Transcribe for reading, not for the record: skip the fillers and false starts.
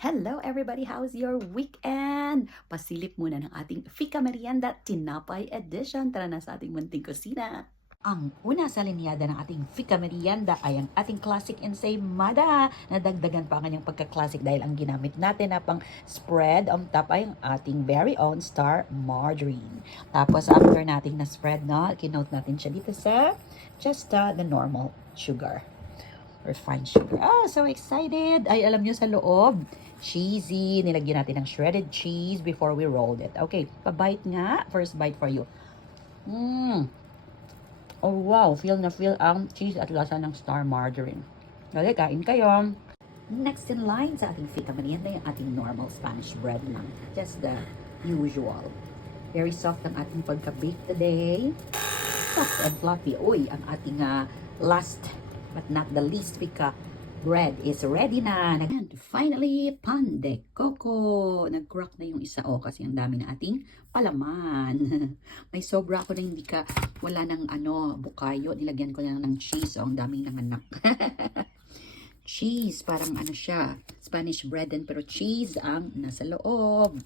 Hello everybody! How's your weekend? Pasilip muna ng ating Fika Merienda Tinapay Edition. Tara na sa ating munting kusina. Ang una sa linyada ng ating Fika Merienda ay ang ating classic ensaymada. Nadagdagan pa ang kanyang pagka-classic dahil ang ginamit natin na pang spread on top ay ang ating very own star margarine. Tapos after nating na-spread na, kinote natin siya dito sa just the normal sugar. Refined sugar. So excited! Ay, alam nyo sa loob, cheesy. Nilagyan natin ng shredded cheese before we rolled it. Okay, pa-bite nga. First bite for you. Oh wow, feel na feel ang cheese at lasa ng star margarine. Dali, kain kayo. Next in line sa ating Fika Merienda yung ating normal Spanish bread lang. Just the usual. Very soft ang ating pagka-bake today. Soft and fluffy. Uy, ang ating last but not the least Fika bread is ready na. And finally, pan de coco. Nag-crack na yung isa kasi ang dami na ating palaman. May sobra ako na hindi wala ng bukayo. Nilagyan ko lang ng cheese. Ang daming nanganak. Cheese, parang siya, Spanish bread din pero cheese ang nasa loob.